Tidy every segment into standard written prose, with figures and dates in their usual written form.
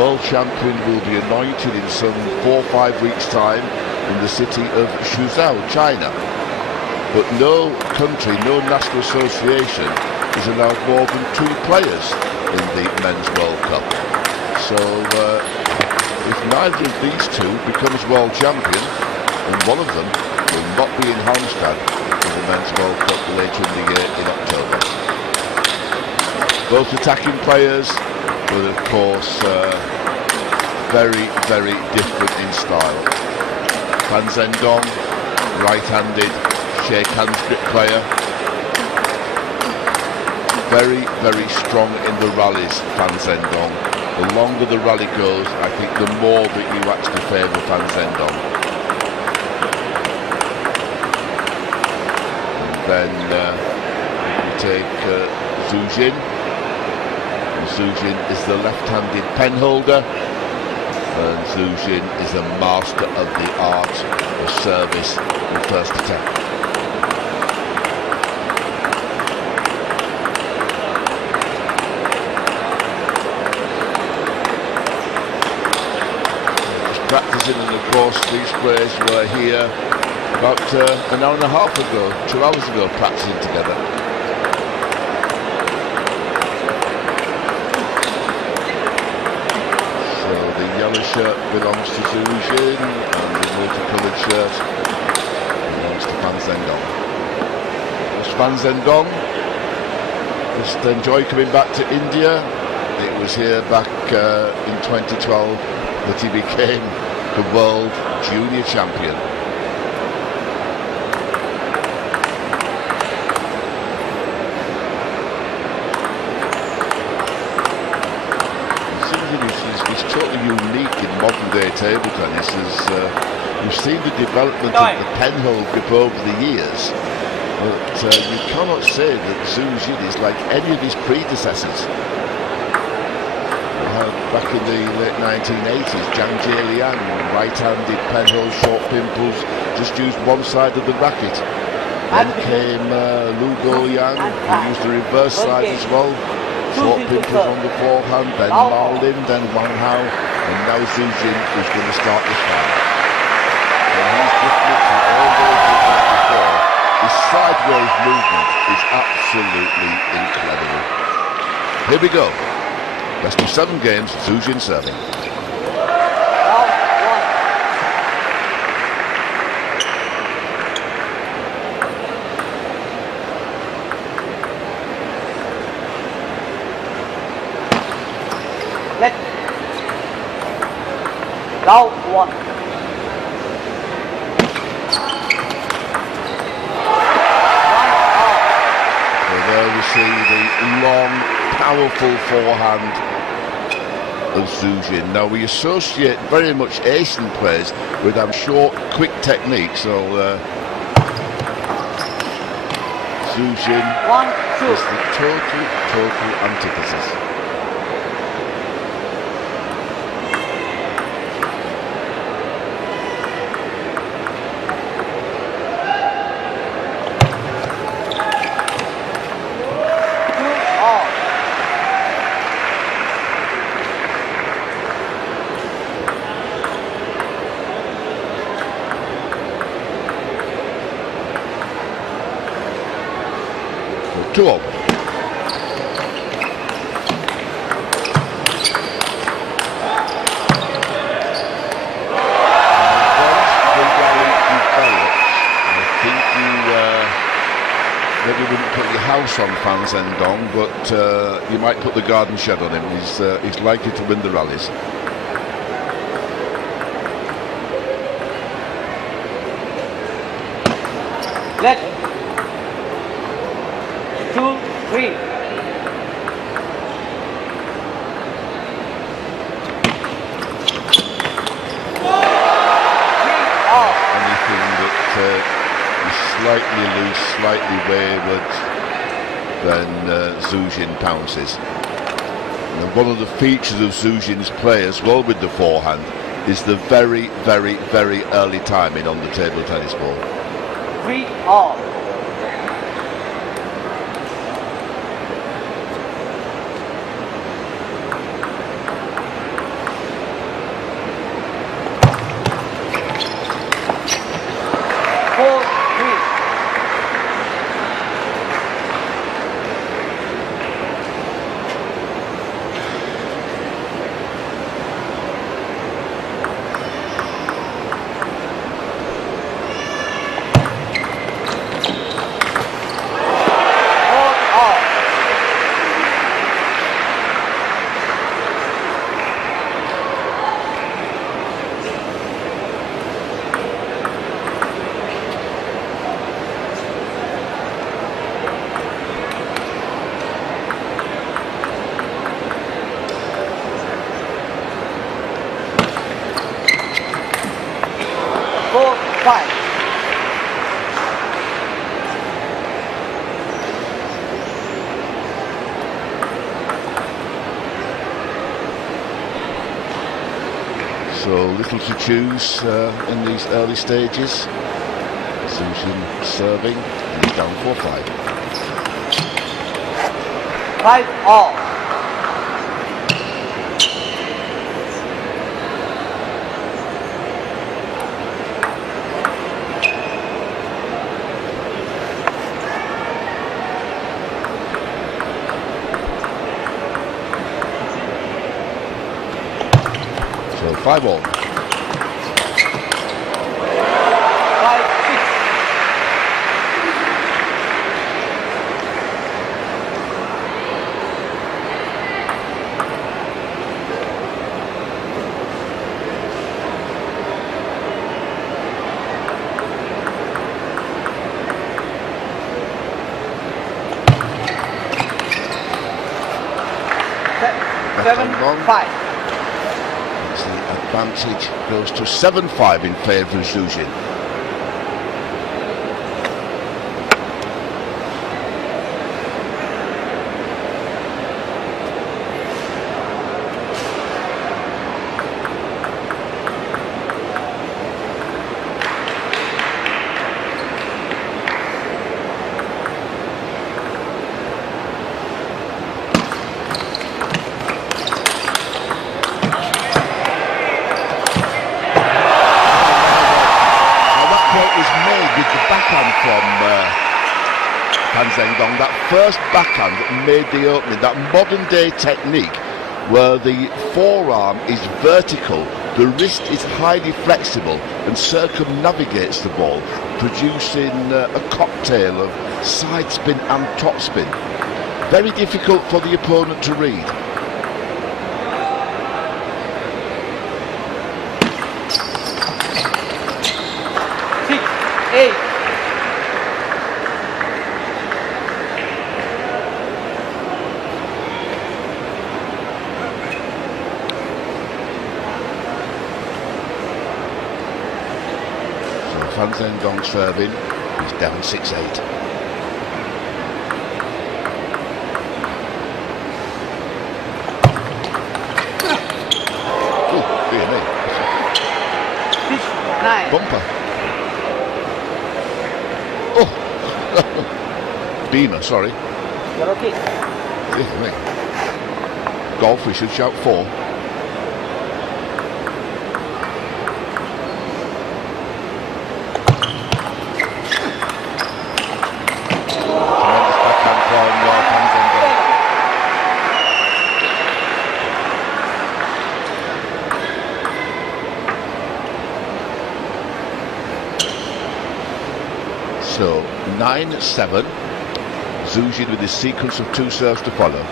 world champion will be anointed in some 4 or 5 weeks' time in the city of Suzhou, China. But no country, no national association is allowed more than 2 players in the Men's World Cup. So if neither of these 2 becomes world champion, and one of them will not be in Halmstad for the Men's World Cup later in the year in October. Both attacking players, but of course very, very different in style. Van Zhendong, right-handed, shake hands grip player. Very, very strong in the rallies, Van Zhendong. The longer the rally goes, I think the more that you actually favour Van Zhendong. And then we take Zhu Jin. Zhu Jin is the left-handed pen holder, and Zhu Jin is a master of the art of service and first attack. Just practicing, and of course these players were here about an hour and a half ago, 2 hours ago, practicing together. The shirt belongs to Zhu Jin, and the multicoloured shirt belongs to Van Zhendong. Van Zhendong just enjoy coming back to India. It was here back in 2012 that he became the world junior champion. It's totally unique in modern day table tennis. We've seen the development of the penhold grip over the years, but you cannot say that Zhu Jin is like any of his predecessors. Back in the late 1980s, Zhang Jieliang, right-handed penhold, short pimples, just used one side of the racket. Then came Lu Guoyang, who used the reverse side as well. Short pimples on the forehand, then Mao Lin, then Wang Hao, and now Zhu Jin is going to start this fight. And he's different from all those we've had before. His sideways movement is absolutely incredible. Here we go. Best of 7 games, Zhu Jin serving. Round 1. So there we see the long, powerful forehand of Zhu Jin. Now we associate very much Asian players with that short, quick technique. So Zhu Jin is the total antithesis. Two all. Maybe wouldn't put your house on Van Zhendong, but you might put the garden shed on him. He's likely to win the rallies. Let 2, 3. Anything that is slightly loose, slightly wayward, then Zhu Jin pounces. And one of the features of Zhu Jin's play as well with the forehand is the very, very, very early timing on the table tennis ball. 3 all. 5. So little to choose in these early stages. Zhendong serving, and he's down 4-5. 5 all. So 5 all. 5 6. Seven, Long. 5. The advantage goes to 7-5 in favour of Zhendong. Zhendong, that first backhand that made the opening, that modern day technique where the forearm is vertical, the wrist is highly flexible and circumnavigates the ball, producing a cocktail of side spin and top spin. Very difficult for the opponent to read. Six, 8. Zhendong serving, he's down 6-8. Oh, dear me. 6, 9. Bumper. Oh, Beamer, sorry. You're okay. Dear me. Golf, we should shout 4. So 9-7, Zhendong with his sequence of 2 serves to follow.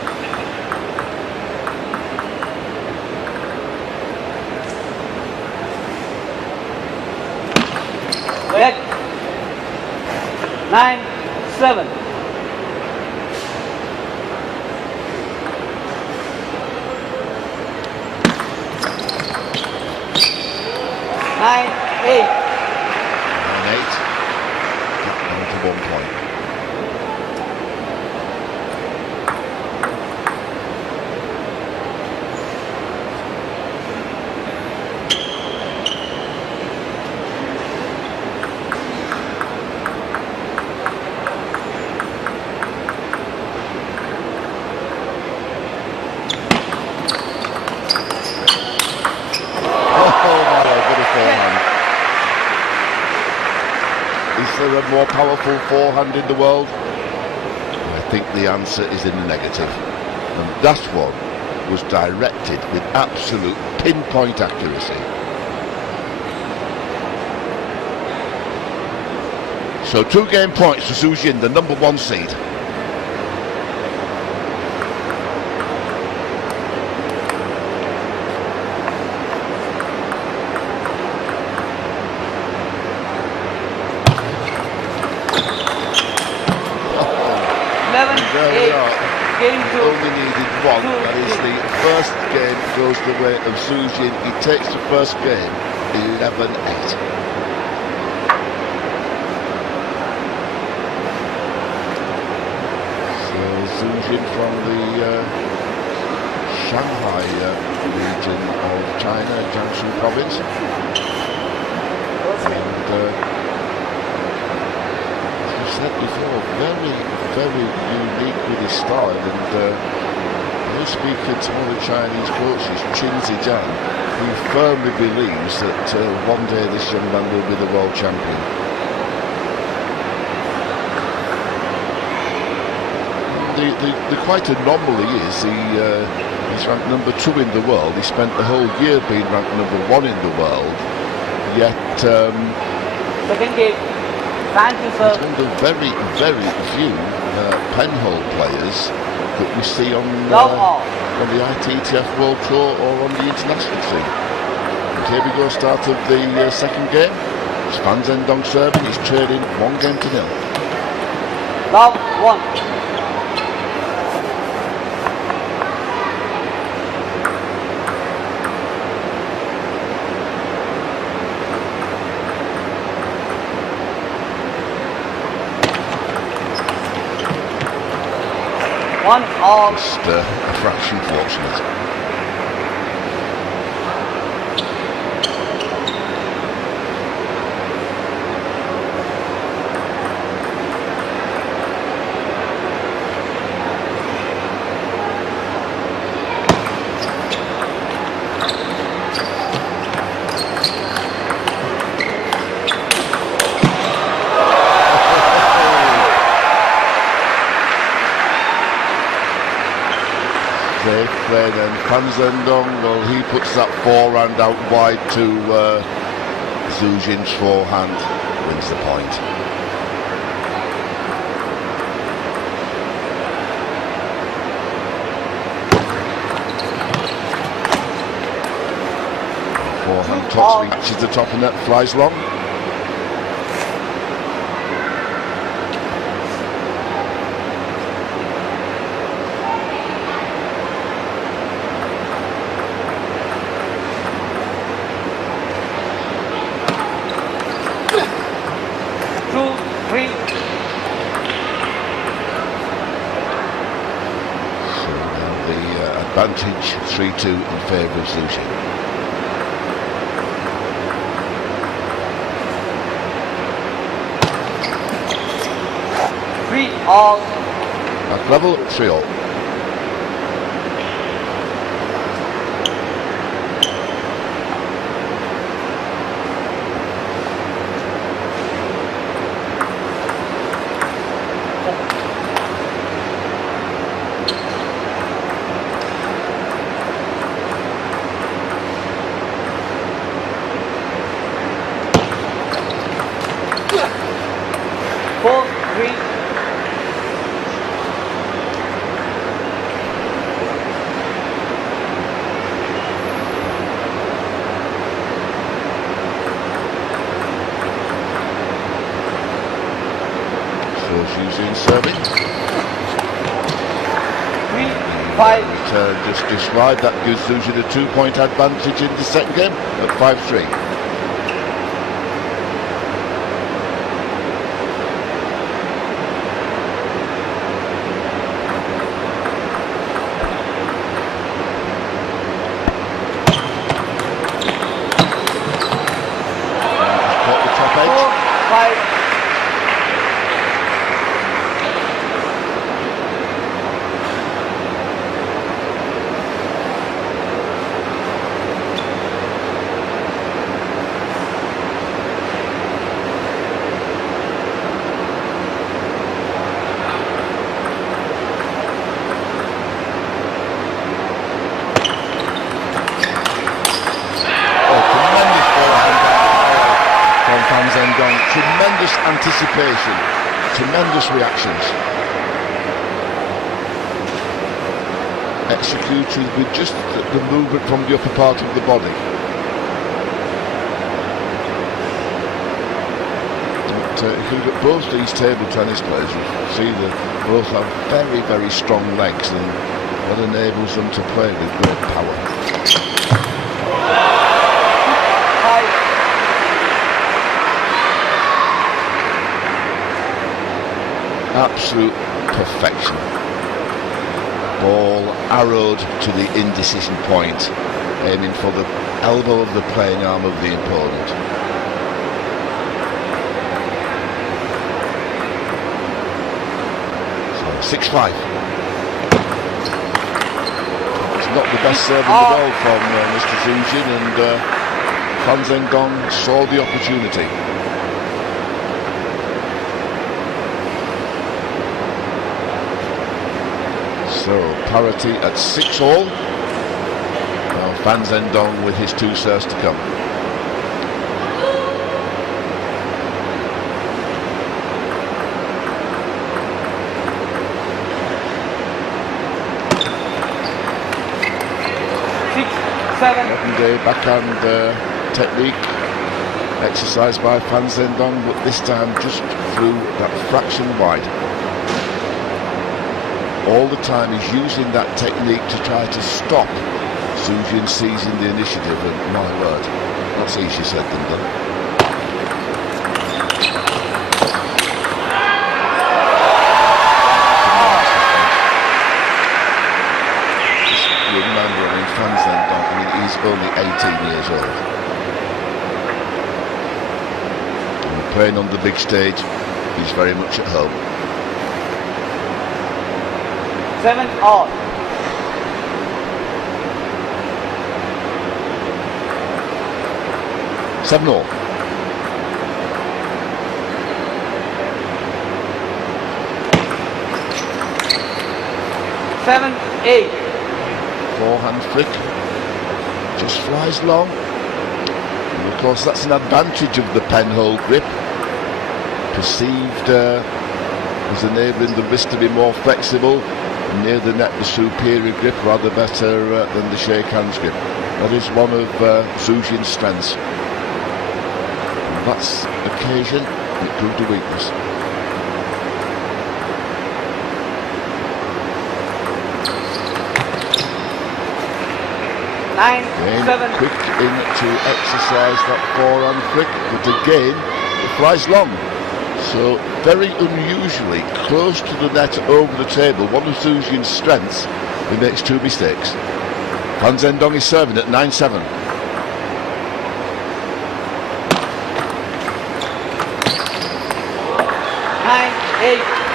Red. 9-7. 9-8. 9-8. Down to 1 point. Is there a more powerful forehand in the world? I think the answer is in the negative. And that one was directed with absolute pinpoint accuracy. So 2 game points for Zhendong, the number 1 seed. Game 2. Only needed 1. That is the first game goes the way of Zhendong. He takes the first game 11-8. Zhu Jin from the Shanghai region of China, Jiangsu province. And as I said before, very, very unique with his style. And I was speaking to one of the Chinese coaches, Qin Zijian, who firmly believes that one day this young man will be the world champion. The quite anomaly is he's ranked number 2 in the world. He spent the whole year being ranked number 1 in the world, yet second game, he's one of the very, very few penhole players that we see on the ITTF World Tour or on the international scene. And here we go, start of the second game. It's Zhendong serving. He's trailing 1-0. love 1. One all. Just a fraction fortunate. Played and Zhendong, well, he puts that forehand out wide to Zhu Jin's forehand, wins the point. Forehand touch reaches the top of net, flies long. Advantage 3-2 in favour of Zhu Jin. 3 all. At level 3-all. Using serving. 3-5. Just described that gives Zhu Jin a 2-point advantage in the second game at 5-3. Caught the top edge. 4-5. Zhendong, tremendous anticipation, tremendous reactions. Executed with just the movement from the upper part of the body. But if you look at both these table tennis players, you see that both have very, very strong legs, and that enables them to play with great power. Absolute perfection. Ball arrowed to the indecision point, aiming for the elbow of the playing arm of the opponent. So 6-5. It's not the best serve in the world from Mr. Zhendong, and Fan Zhendong saw the opportunity. So parity at 6-all. Now Fan Zhendong with his 2 serves to come. Modern-day backhand technique exercised by Fan Zhendong, but this time just through that fraction wide. All the time he's using that technique to try to stop Zhendong seizing the initiative, and my word, that's easier said than done. Just remember, I mean, Fan Zhendong, I mean, he's only 18 years old. And playing on the big stage, he's very much at home. 7-all. Seven-all. 7-8. Forehand flick. Just flies long. And of course, that's an advantage of the penhole grip. Perceived as enabling the wrist to be more flexible. Near the net, the superior grip, rather better than the shake hands grip. That is one of Zhendong's strengths. On that occasion, it proved a weakness. Again, quick in to exercise that forehand flick, but again, it flies long. So very unusually close to the net over the table, one of Zhendong's strengths, he makes 2 mistakes. Fan Zhendong is serving at 9-7.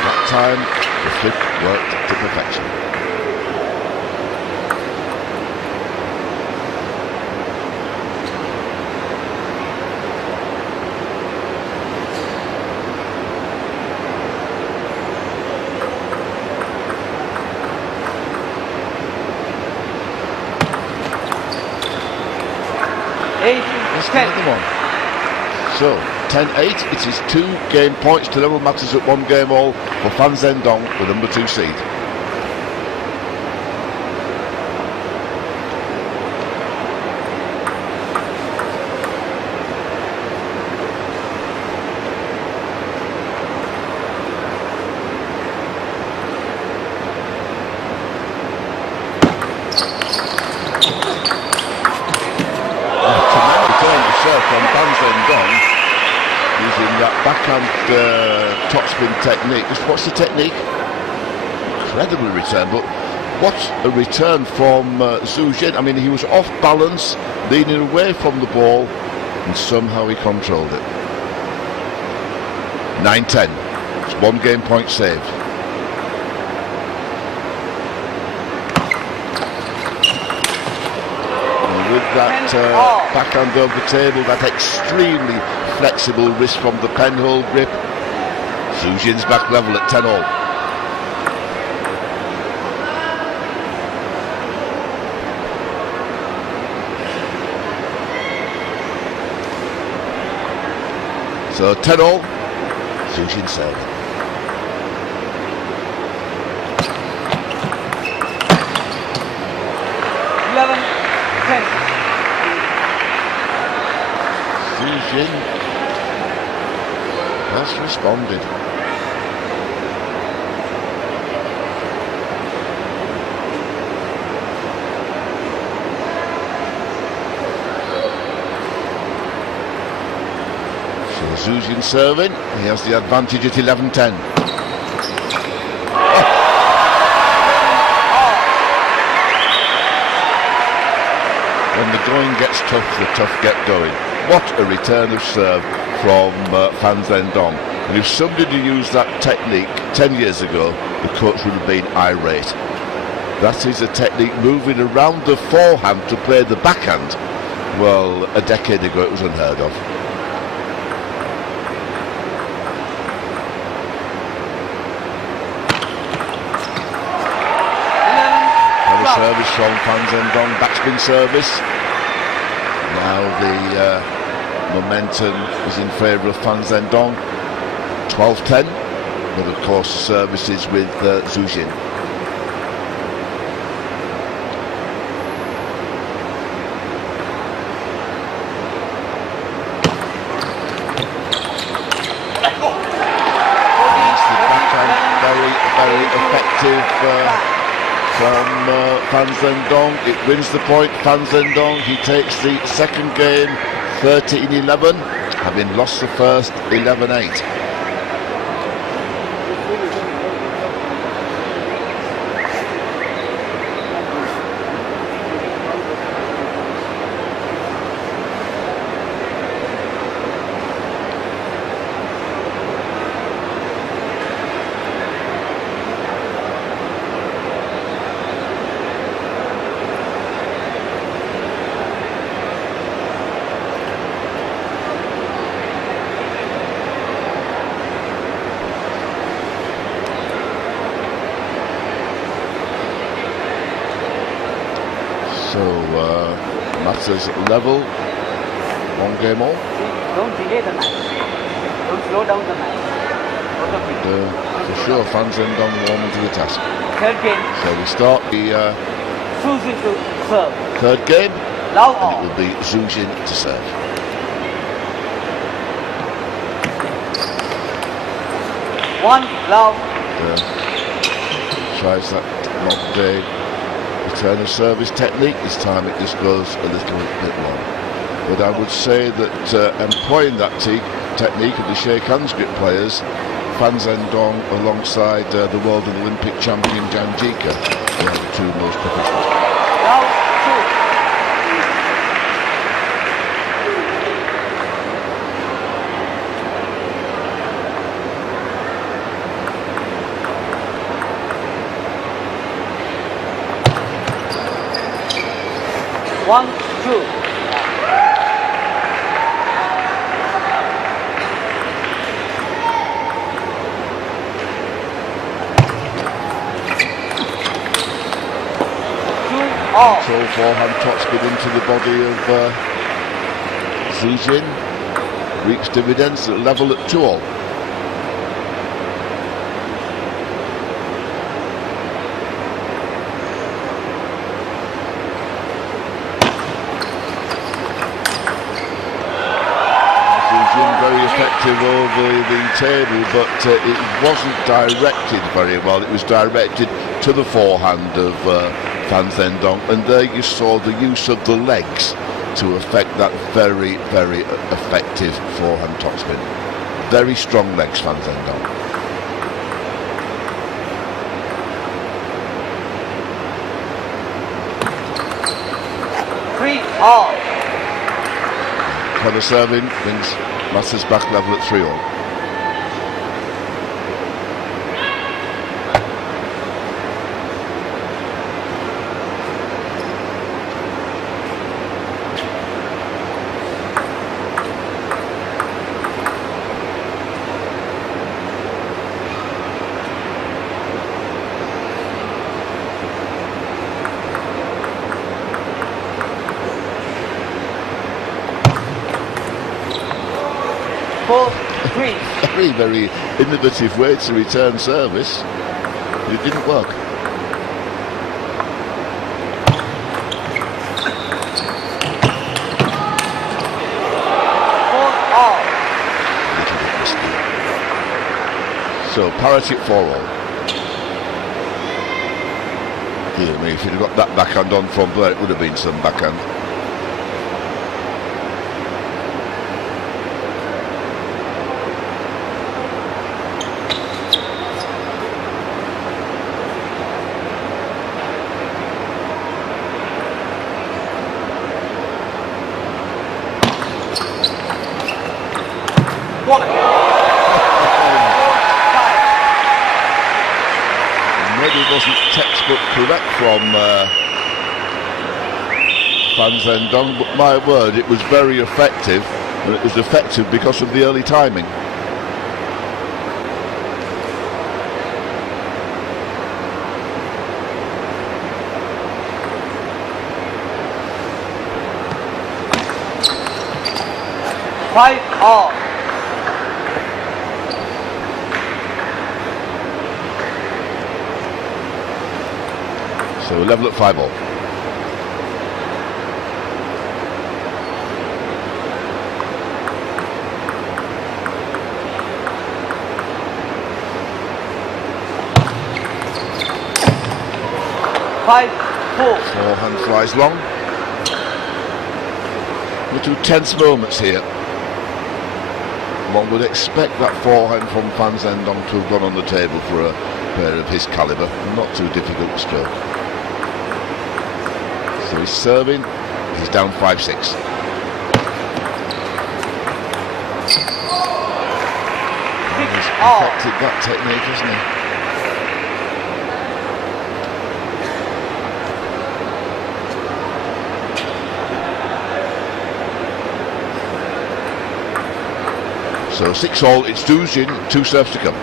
That time the flick worked to perfection. So 10-8, it is 2 game points to level matters at 1 game all for Fan Zhendong, the number 2 seed. From Fan Zhendong, using that backhand topspin technique. Just watch the technique. Incredible return, but what a return from Zhendong. I mean, he was off balance, leaning away from the ball, and somehow he controlled it. 9-10. It's 1 game point saved. With that backhand over the table, that extremely flexible wrist from the penhole grip, Zhendong's back level at 10-all. So 10-all, Zhendong serving. Zhendong has responded. So Zhendong serving, he has the advantage at 11-10. going gets tough, the tough get going. What a return of serve from Zhendong. And if somebody had used that technique 10 years ago, the coach would have been irate. That is a technique moving around the forehand to play the backhand. Well, a decade ago it was unheard of. Service from Zhendong, backspin service. Now the momentum is in favour of Zhendong. 12-10, but of course services with Zhu Jin. The backhand, very effective. From Zhendong, it wins the point. Zhendong, he takes the second game 13-11, having lost the first 11-8. So matters level, one game all. Don't delay the match. Don't slow down the match. And, for sure, Zhendong warming to the task. Third game. So we start the Zhu Jin to serve. third game, Love and all. it will be Zhu Jin to serve. One love. Tries that not day. Return of service technique. This time it just goes a little bit long. But I would say that employing that technique of the shake hands grip players, Zhendong alongside the world and Olympic champion Zhang Jika, they are the two most proficient. Love two. One, two. All. So forehand topspin into the body of Zhu Jin. Reaps dividends at level at 2-all. Very effective over the table, but it wasn't directed very well. It was directed to the forehand of Zhendong, and there you saw the use of the legs to affect that very, very effective forehand topspin. Very strong legs, Zhendong. Three, all. Clever serving brings Masters back level at 3-all. Very, very innovative way to return service. It didn't work. A little bit risky. So parity at 4-all. Dear me, if you'd have got that backhand on from there, it would have been some backhand. 1. Maybe it wasn't textbook correct from Zhendong, but my word, it was very effective, and it was effective because of the early timing. Five all. So level at 5 all. Five, 4. Forehand flies long. Little tense moments here. One would expect that forehand from Zhendong to have gone on the table for a player of his calibre. Not too difficult to stroke. So he's serving. He's down 5-6. He's perfected that technique, hasn't he? So 6 all, it's Zhendong, 2 serves to come.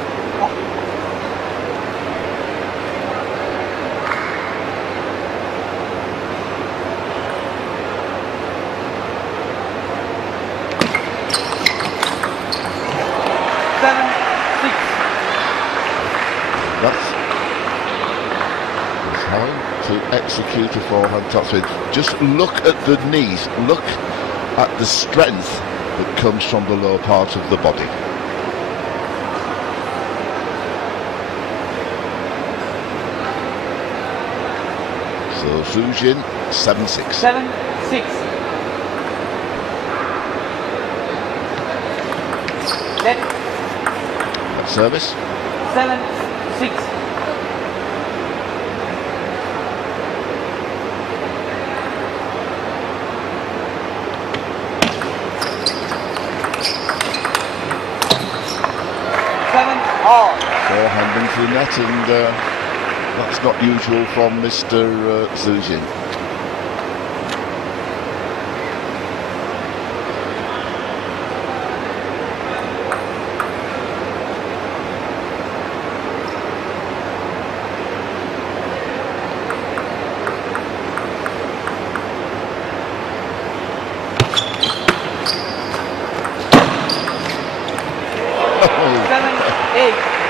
That's how to execute a forehand topspin. Just look at the knees, look at the strength that comes from the lower part of the body. So Zhendong, 7-6. 7-6. Let Service. 7-6. Forehand into the net, and that's not usual from Mr. Zhendong.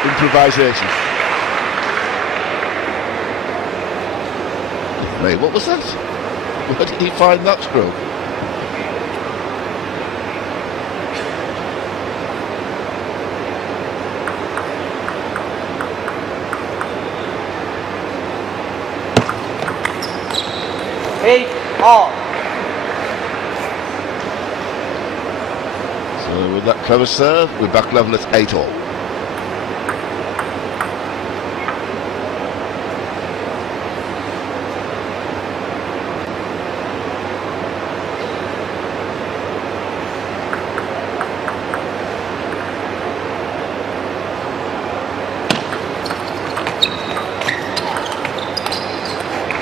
Improvisation. Mate, what was that? Where did he find that stroke? Eight all. So with that clever serve, we're back level at 8 all.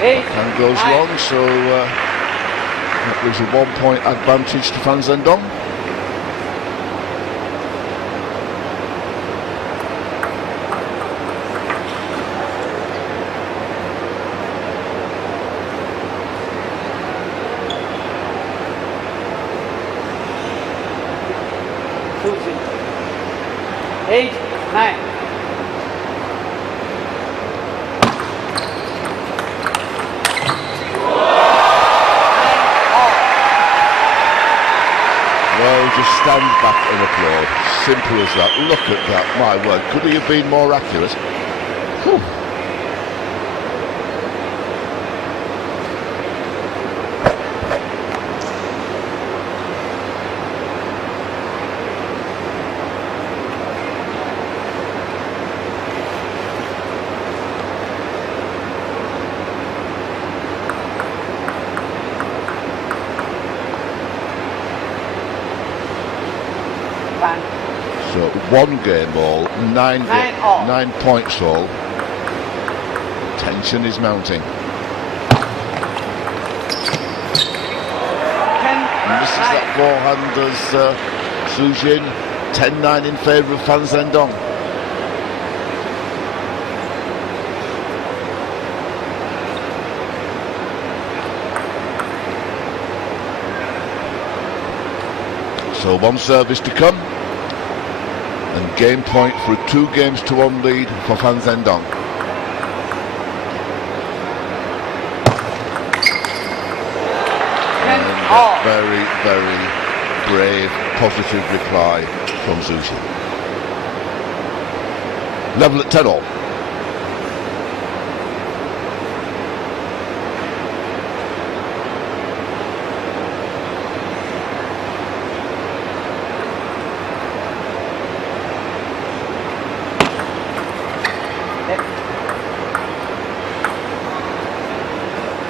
And goes long, so that gives a 1 point advantage to Zhendong. Eight, 9. Just stand back and applaud. Simple as that. Look at that. My word. Could he have been more accurate? Whew. So 1 game all, 9 points all. Tension is mounting. Misses that forehand as Zhu Jin. 10-9 in favour of Fan Zhendong. So 1 service to come, and game point for a 2-1 lead for Fan Zhendong. Very, very brave, positive reply from Zhu Jin. Level at 10 all.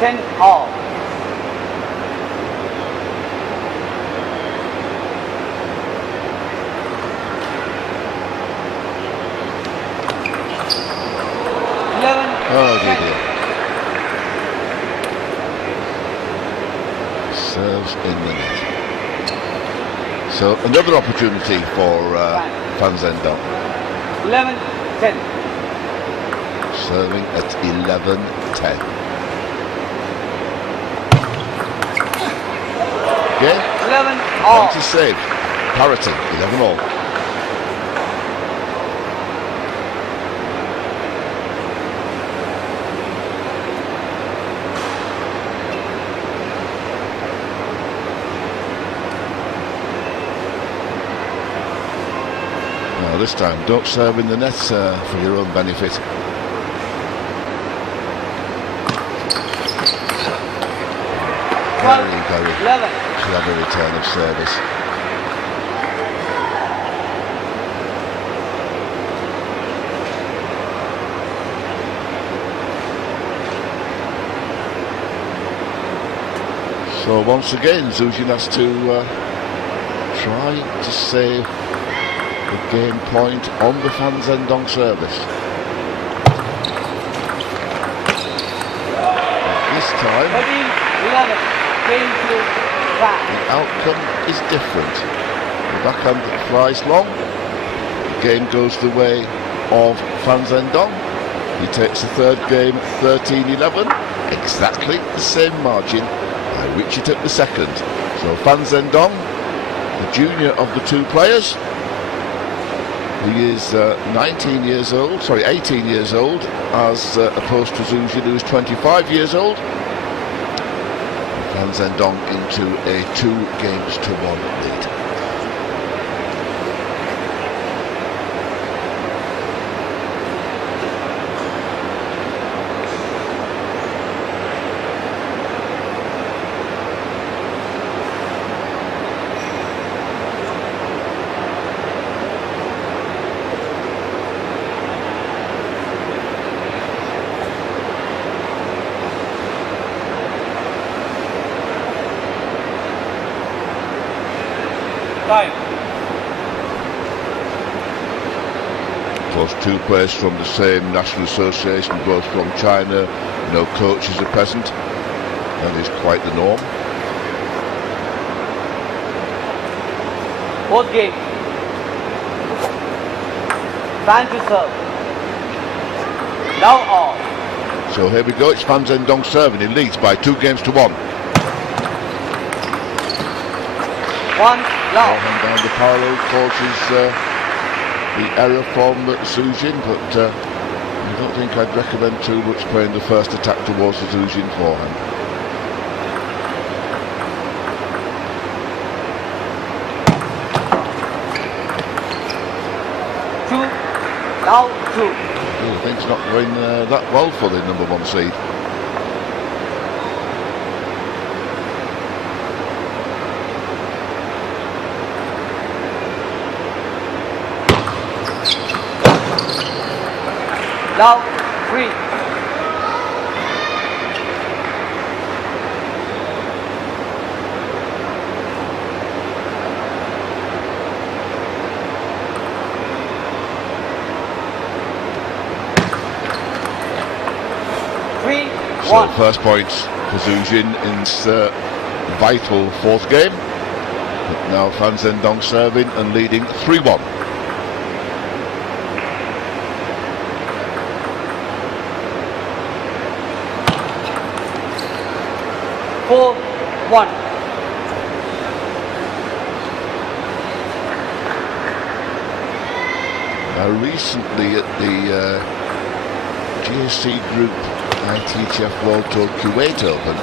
Ten all. Oh dear. Serves in the net. So another opportunity for Fan Zhendong. 11-10. Serving at 11-10. Okay. 11 all. Point is saved. Parity. 11 all. This time, don't serve in the net for your own benefit. Very, very clever return of service. So once again, Zhu Jin has to try to save the game point on the Fan Zhendong service. This time, 13-11. the outcome is different. The backhand flies long. The game goes the way of Fan Zhendong. He takes the 3rd game 13-11. Exactly the same margin by which he took the 2nd. So Fan Zhendong, the junior of the 2 players, he is 18 years old, as opposed to Zhu Jin, who is 25 years old. Fan Zhendong into a 2-1 lead. Time. Those 2 players from the same national association, both from China, no coaches are present. That is quite the norm. Both games. Fan to serve. Now all. So here we go, it's Fan Zhendong serving, he leads by 2-1. 1 love. And down the parallel causes the error from Zhu Jin, but I don't think I'd recommend too much playing the first attack towards the Zhu Jin forehand. Now 2. Things not going that well for the number 1 seed. Now 3. So first points for Zhu Jin in this vital fourth game. But now Fan Zhendong serving and leading 3-1. Now recently at the GSC Group ITTF World Tour Kuwait Open,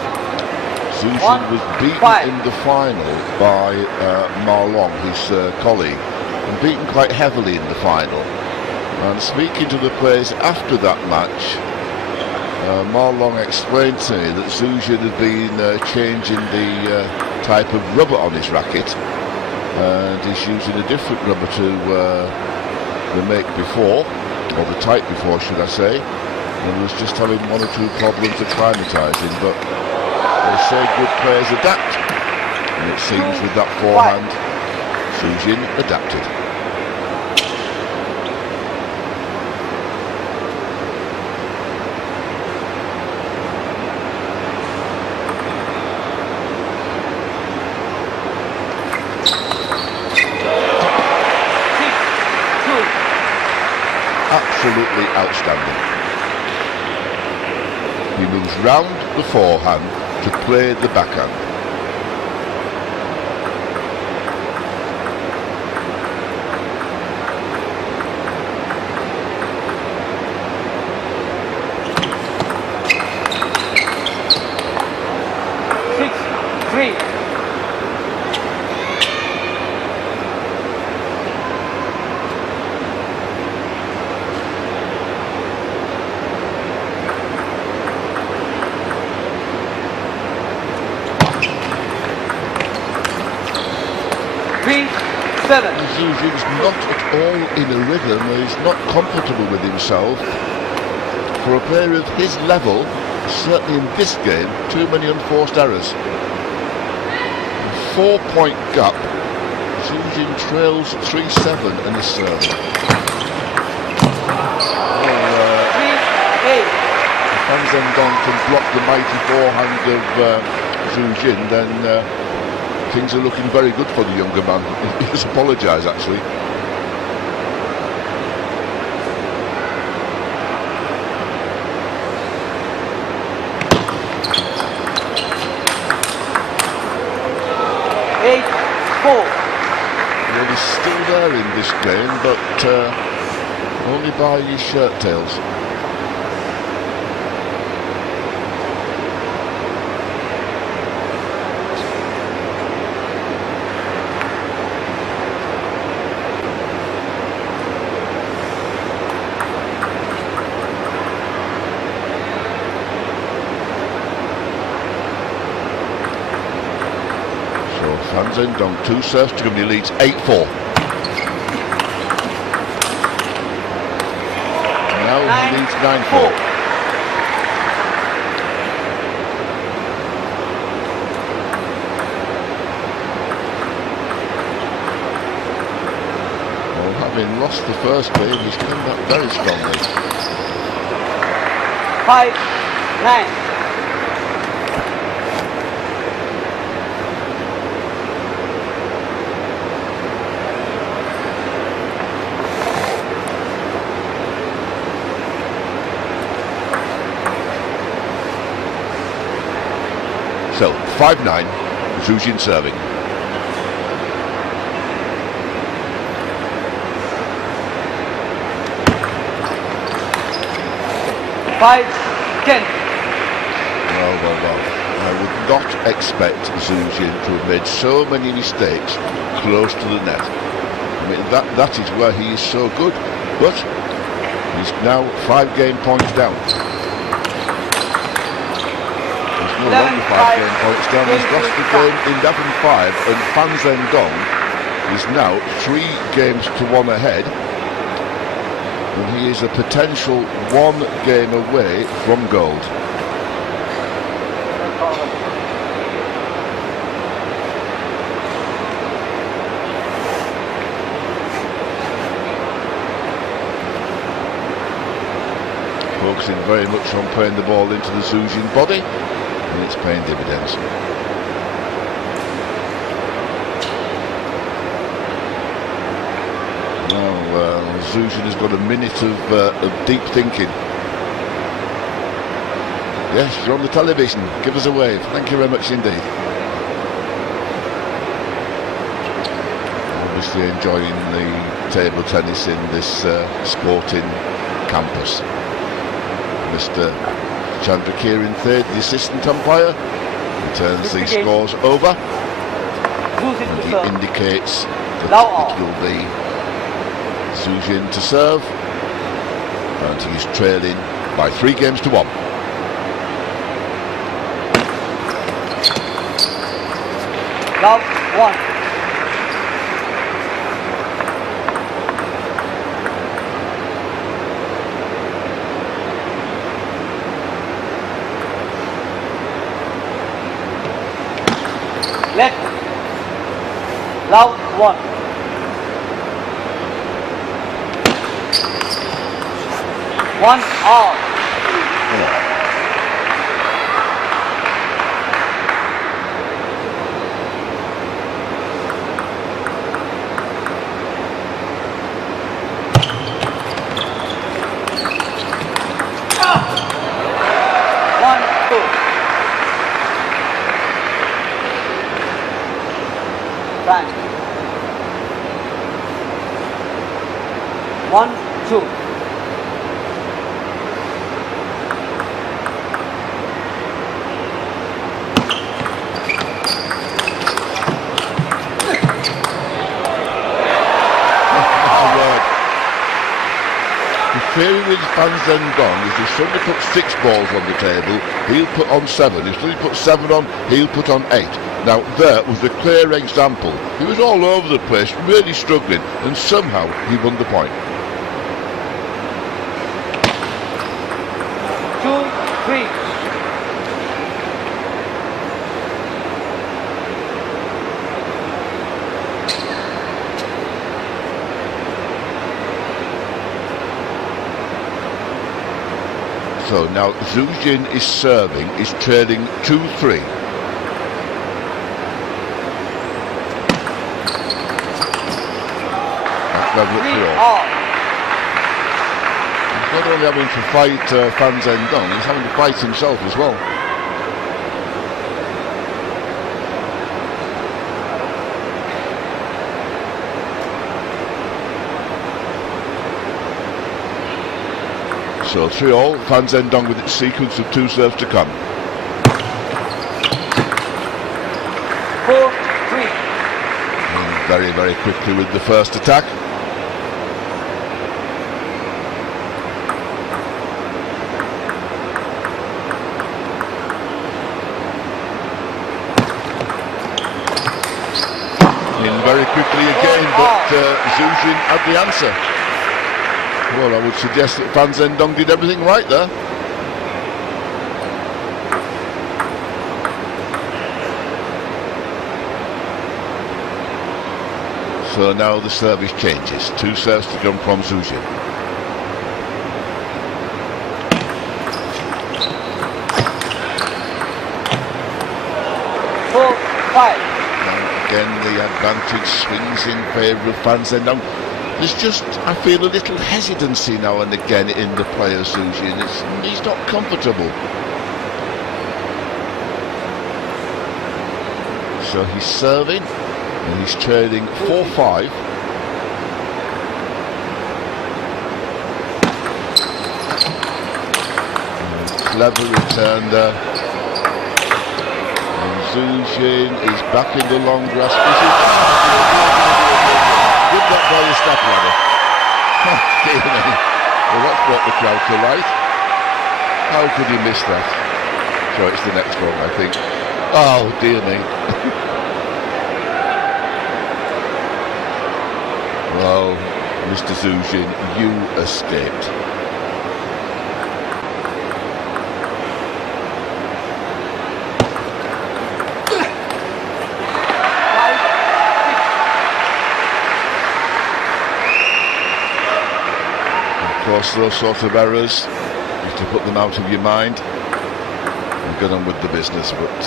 Zhu Jin was beaten in the final by Ma Long, his colleague, and beaten quite heavily in the final. And speaking to the players after that match, Ma Long explained to me that Zhu Jin had been changing the type of rubber on his racket, and he's using a different rubber to the make before, or the type before should I say, and was just having one or two problems acclimatising, but they say good players adapt, and it seems with that forehand Zhu Jin adapted. Absolutely outstanding. He moves round the forehand to play the backhand. Zhu Jin's not at all in a rhythm, he's not comfortable with himself. For a player of his level, certainly in this game, too many unforced errors. 4-point gap, Zhu Jin trails 3-7 and is serving. If Fan Zhendong can block the mighty forehand of Zhu Jin, then things are looking very good for the younger man. He has apologised actually. Well, he's still there in this game, but only by his shirt tails. Fan Zhendong, 2 serves to him, he leads 8-4. Now he leads 9-4. Well, having lost the first game, he's come back very strongly. 5-9. So, 5-9, Zhu Jin serving. Well. I would not expect Zhu Jin to have made so many mistakes close to the net. I mean, that is where he is so good. But he's now 5 game points down. No longer 5 game points down. He's lost the game in 11-5, and Fan Zhendong is now 3 games to 1 ahead, and he is a potential 1 game away from gold. focusing very much on playing the ball into the Zhuzhin body, and it's paying dividends. Well, Zhuzhin has got a minute of deep thinking. Yes, you're on the television. Give us a wave. Thank you very much indeed. Obviously enjoying the table tennis in this sporting campus. Mr. Chandrakir in third, the assistant umpire, he turns the scores over and he indicates that it will be Zhuzhin to serve, and he's trailing by 3 games to 1. Love 1. Left. Love 1. One all. Time. 1-2. The theory with Van Zhendong is if somebody puts 6 balls on the table, he'll put on 7. If somebody puts 7 on, he'll put on 8. Now there was a clear example. He was all over the place, really struggling, and somehow he won the point. 2-3. So now Zhuzhin is serving, is trailing 2-3. Level at 3 all. He's not only having to fight Van Zhendong, he's having to fight himself as well. So 3 all, Van Zhendong with its sequence of 2 serves to come. 4-3. And very, very quickly with the first attack. In very quickly again, but Zhuzhin had the answer. Well, I would suggest that Van Zhendong did everything right there. So now the service changes. 2 serves to come from Zhuzhin. Again, the advantage swings in favour of Van Zhendong. There's just, I feel, a little hesitancy now and again in the player Zhuzhin. He's not comfortable. So he's serving, and he's trailing 4-5. Clever return there. And Zhuzhin is back in the long grass. Give that boy a step ladder. Oh, dear me. Well, that's brought the crowd to life. How could he miss that? So it's the next one, I think. Oh, dear me. Well, Mr. Zhuzhin, you escaped. Of course, those sort of errors, if just to put them out of your mind and get on with the business. But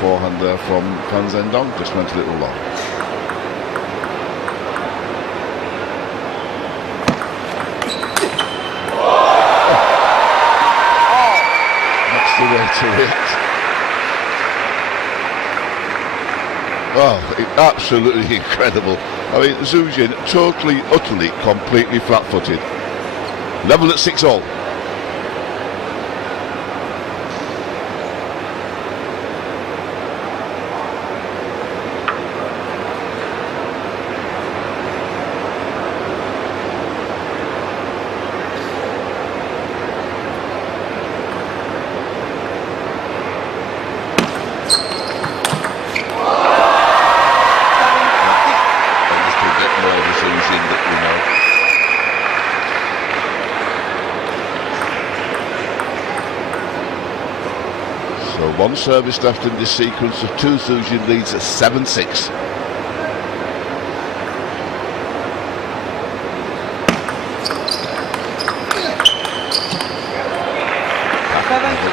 forehand there from Van Zhendong just went a little long. That's the way to it. Oh, absolutely incredible. I mean, Zhu Jin totally, utterly, completely flat-footed. Level at 6-all. So one service left in this sequence of two. Zhu Jin leads at 7-6.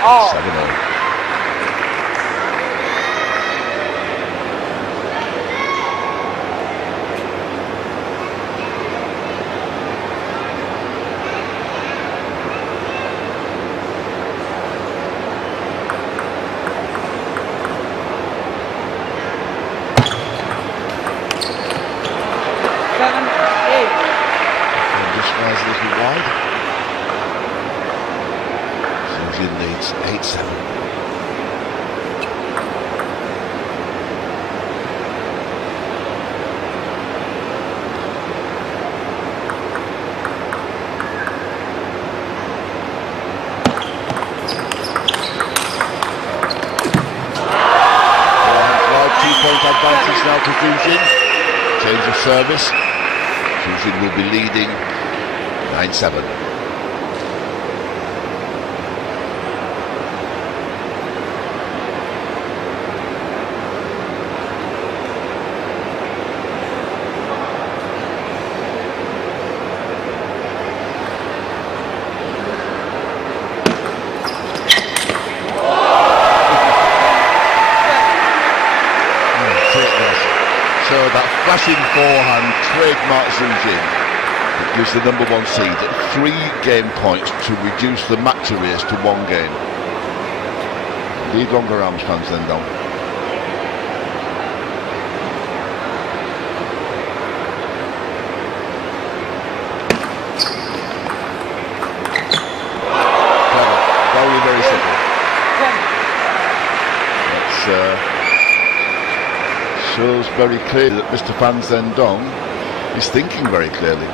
All. 7-0. Just a little wide. Zhu Jin leads 8-7. Two-point advantage now to Zhu Jin. Change of service. Zhu Jin will be leading 9-7. So that flashing forehand trademark Zhu Jin. It gives the number one seed 3 game points to reduce the match arrears to 1 game. Lead longer arms, Van Zhendong. Very, very simple. Shows very clearly that Mr. Van Zhendong is thinking very clearly.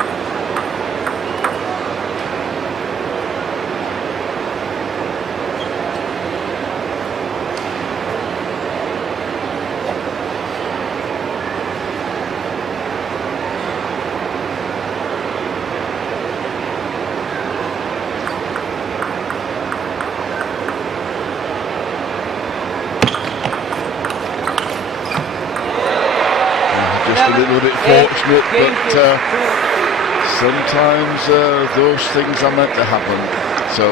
Just a little bit fortunate, but sometimes those things are meant to happen. So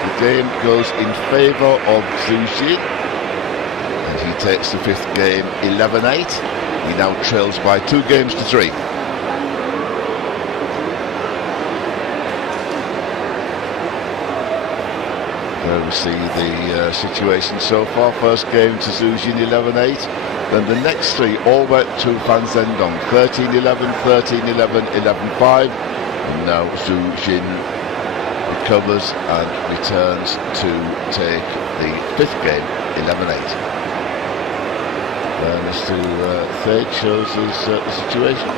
the game goes in favour of Zhu Jin, and he takes the 5th game 11-8. He now trails by 2 games to 3. There we see the situation so far. First game to Zhu Jin 11-8. Then the next 3 all went to Van Zhendong, 13-11, 13-11, 11-5. And now Zhu Jin recovers and returns to take the 5th game, 11-8. Mr. Thade shows us the situation.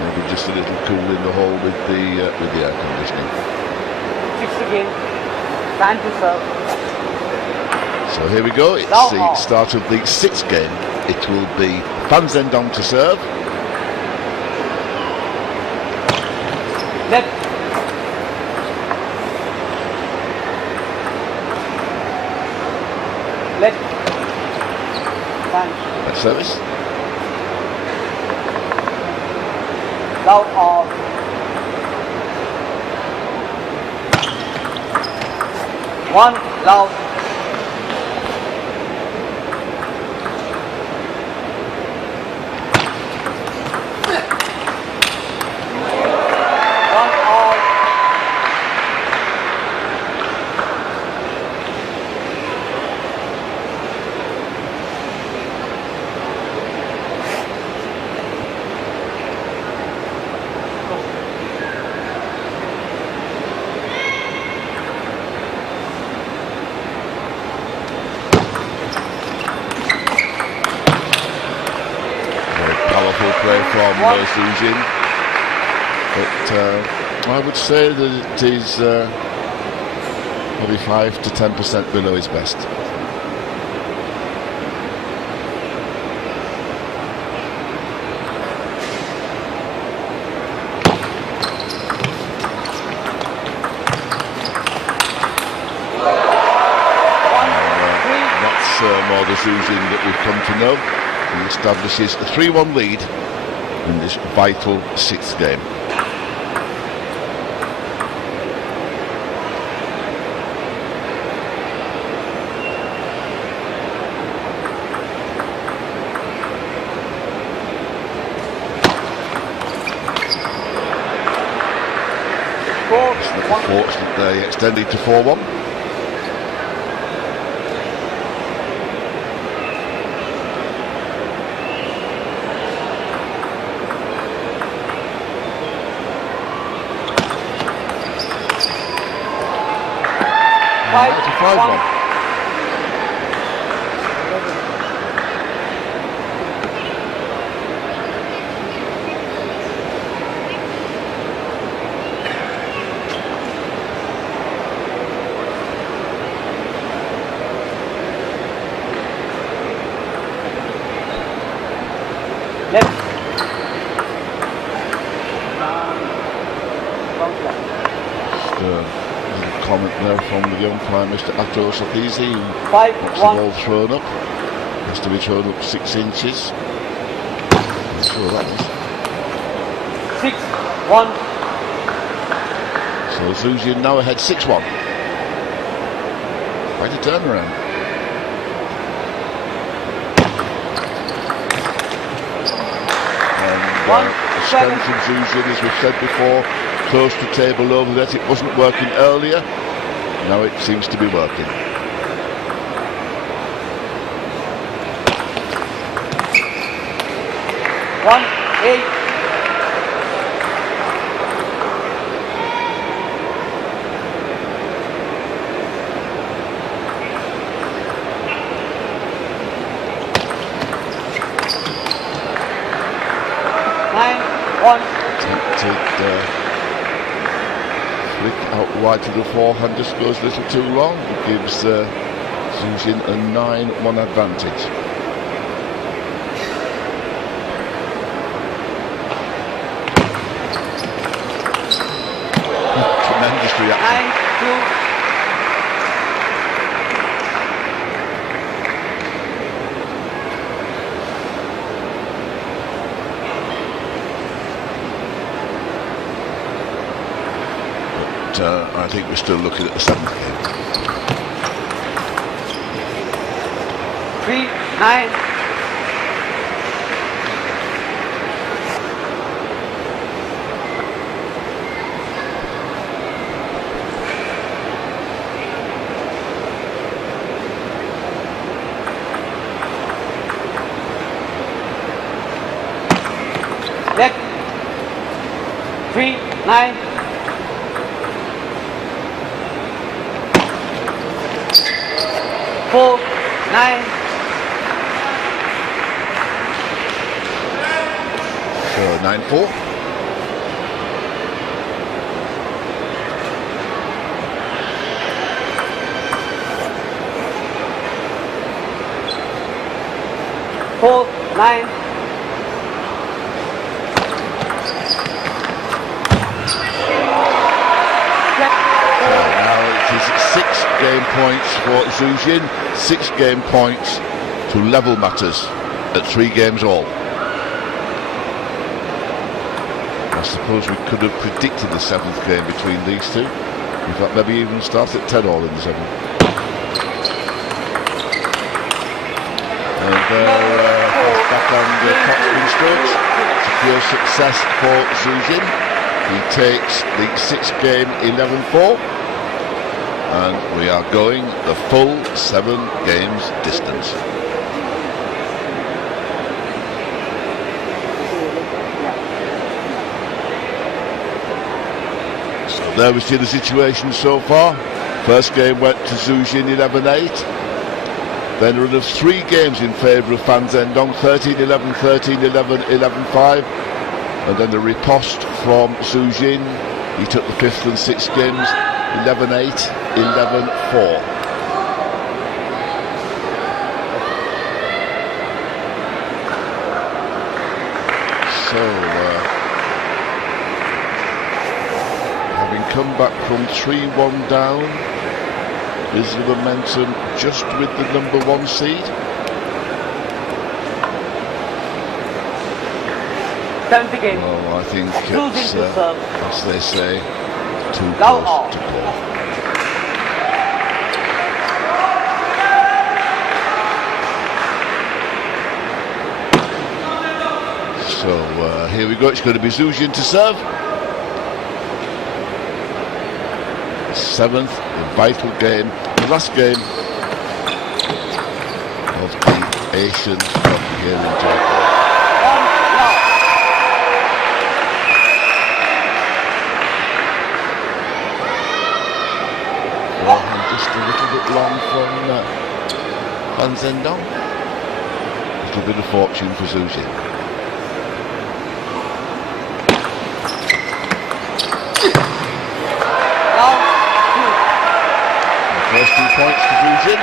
Maybe just a little cool in the hall with the air conditioning. 6th game. Time to serve. So here we go, it's the start of the 6th game. It will be Van Zhendong to serve. Left. Left. Time. That service. Love off. One love. One all. Powerful play from Zhu Jin, but I would say that it is maybe 5 to 10% below his best. That's more the Zhu Jin that we've come to know. He establishes a 3-1 lead in this vital 6th game. It's unfortunate they extended to 4-1. It's a 5-1. Left. Comment there from the young Prime Minister Ato Sakizi, who 5-1. wants the ball thrown up. Has to be thrown up 6 inches. I'm sure that is. 6-1. So Zhu Jin now ahead 6-1. Quite a turnaround. And the strength of Zhu Jin, as we've said before, close to table over that. It wasn't working earlier. Now it seems to be working. One, 8. Tempted flick out wide to the forehand, just goes a little too long. It gives Zhu Jin a 9-1 advantage. Tremendous reaction. 9-2. I think we're still looking at the 7th game. 3-9. Left. 3-9. 4-9. So 9-4. Four, 9. Now it is 6 game points for Zhu Jin, 6 game points to level matters at 3 games all. I suppose we could have predicted the 7th game between these two. In fact, maybe even start at 10-all in the 7th. And backhand topspin strokes. Secure success for Zhu Jin. He takes the 6th game 11-4. And we are going the full 7 games distance. So there we see the situation so far. First game went to Zhu Jin 11-8. Then a run of 3 games in favour of Fan Zhendong, 13-11, 13-11, 11-5. And then the riposte from Zhu Jin. He took the 5th and 6th games, 11-8, 11-4. So, having come back from 3-1 down, is the momentum just with the number 1 seed? 7th game. Oh, I think it's, as they say, too Go close on. to call. So here we go, it's going to be Zhu Jin to serve. 7th, the vital game, the last game of the Asian Cup here in Japan. Just a little bit long from Fan Zhendong. A little bit of fortune for Zhu Jin. First 2 points to Zhu Jin.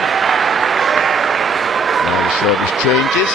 Now the service changes.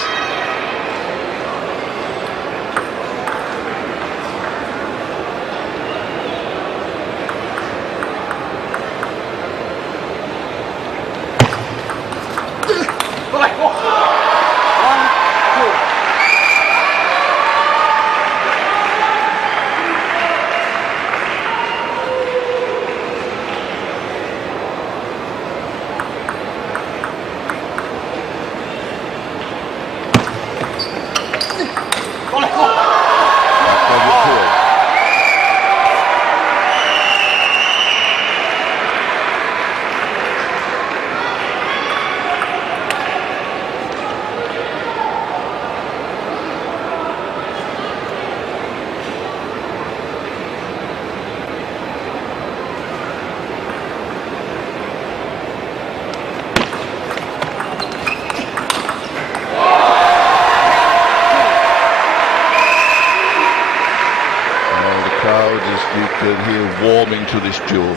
You can hear warming to this duel.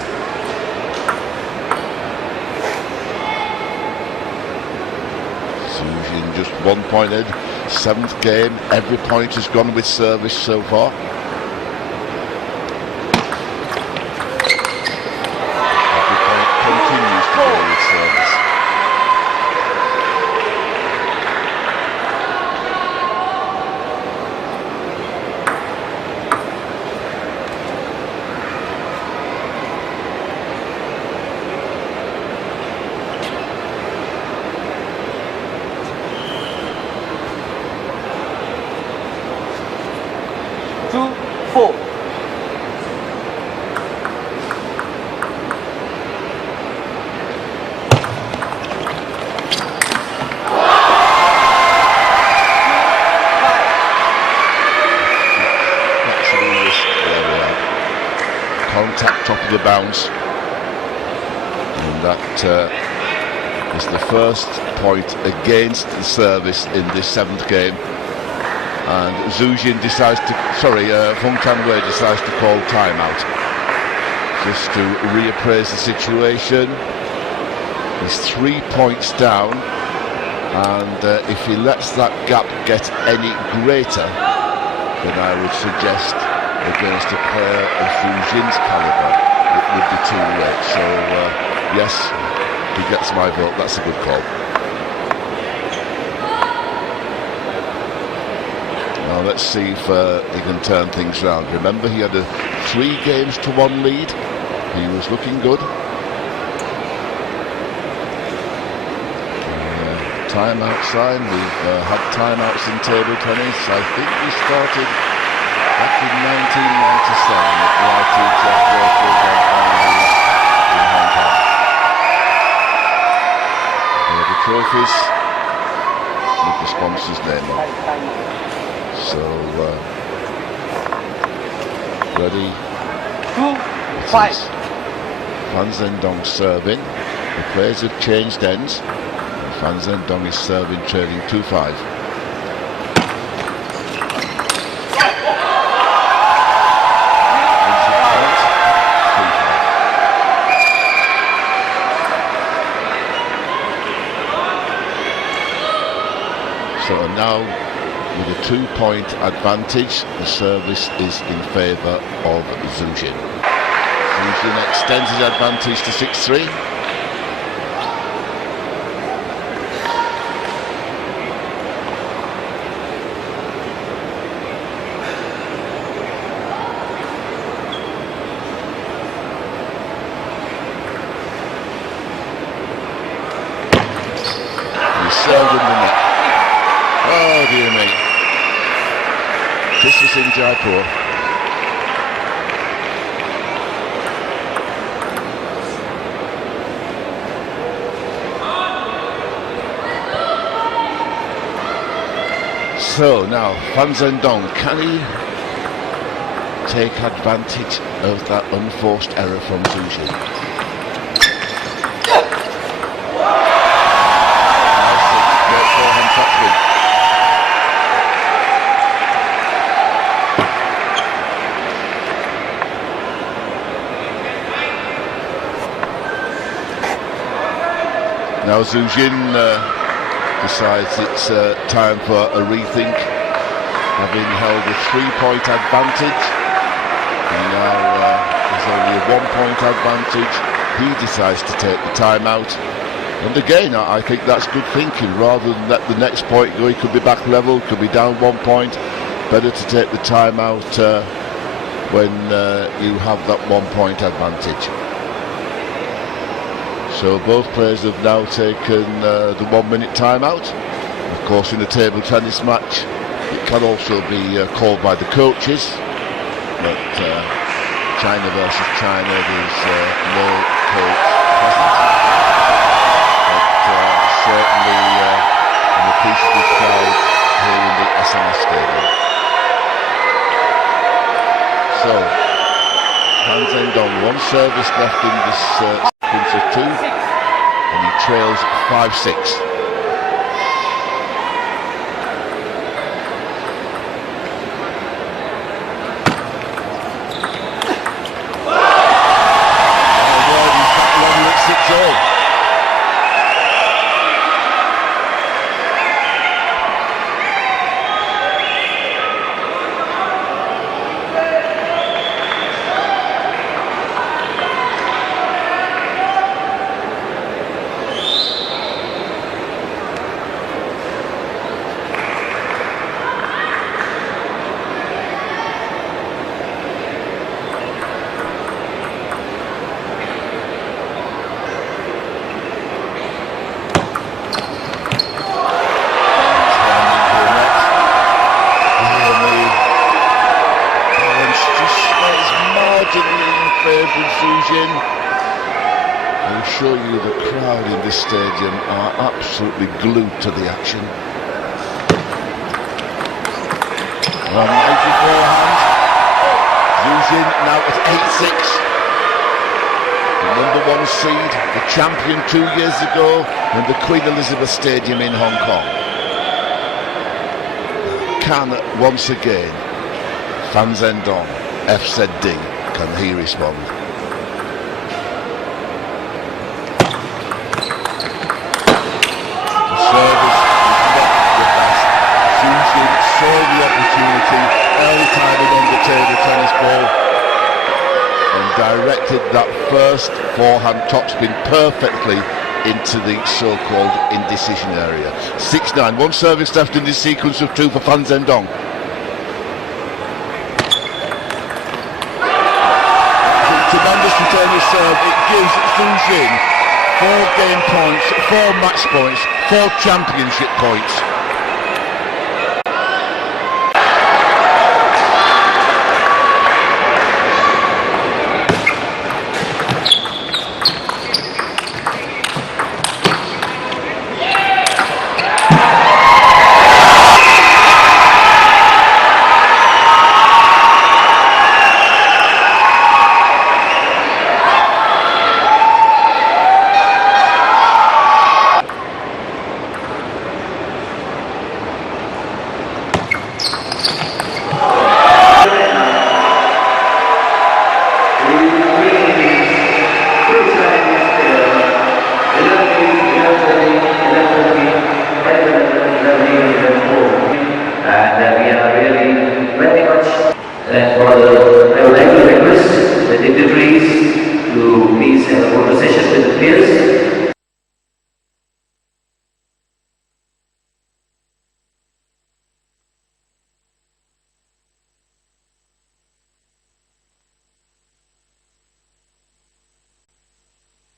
Zhu Jin just 1 point ahead. 7th game, every point has gone with service so far. Every point continues to go with service. Contact top of the bounce, and that is the first point against the service in this 7th game. And Zhu Jin decides to, Feng Tanwei decides to call timeout just to reappraise the situation. He's 3 points down, and if he lets that gap get any greater, then I would suggest against a player of Zhu Jin's calibre it would be too late. So yes, he gets my vote. That's a good call. Now let's see if he can turn things round. Remember, he had a 3-1 lead. He was looking good. Timeout sign. We've had timeouts in table tennis. I think we started back in 1997 at the ITHF World Tour in Hong Kong. The trophies with the sponsor's name on. So, ready? 2-5. Fan Zhendong serving. The players have changed ends. Fan Zhendong is serving, trailing 2-5. So now, with a 2-point advantage, the service is in favour of Zhendong. Zhendong extends his advantage to 6-3. Served in the net. Oh dear me. Christmas in Jaipur. So now, Fan Zhendong, can he take advantage of that unforced error from Zhendong? Now Zhendong decides it's time for a rethink, having held a 3-point advantage, and now there's only a 1-point advantage. He decides to take the timeout, and again I think that's good thinking. Rather than let the next point go, he could be back level, could be down 1 point. Better to take the timeout when you have that 1-point advantage. So both players have now taken the 1-minute timeout. Of course, in a table tennis match, it can also be called by the coaches. But China versus China, there's no coach present. But certainly an appreciative crowd here in the SMS Stadium. So, Fan Zhendong, 1 service left in this sequence of 2, and he trails 5-6. I assure you the crowd in this stadium are absolutely glued to the action. A mighty forehand. Zhendong now at 8-6. The #1 seed, the champion 2 years ago in the Queen Elizabeth Stadium in Hong Kong. Can once again Fan Zhendong, FZD, can he respond? Saw the opportunity, early timing on the table tennis ball, and directed that first forehand topspin perfectly into the so-called indecision area. 6-9, 1 service left in this sequence of 2 for Fan Zhendong. in 4 game points, 4 match points, 4 championship points. And we are really very much thankful for the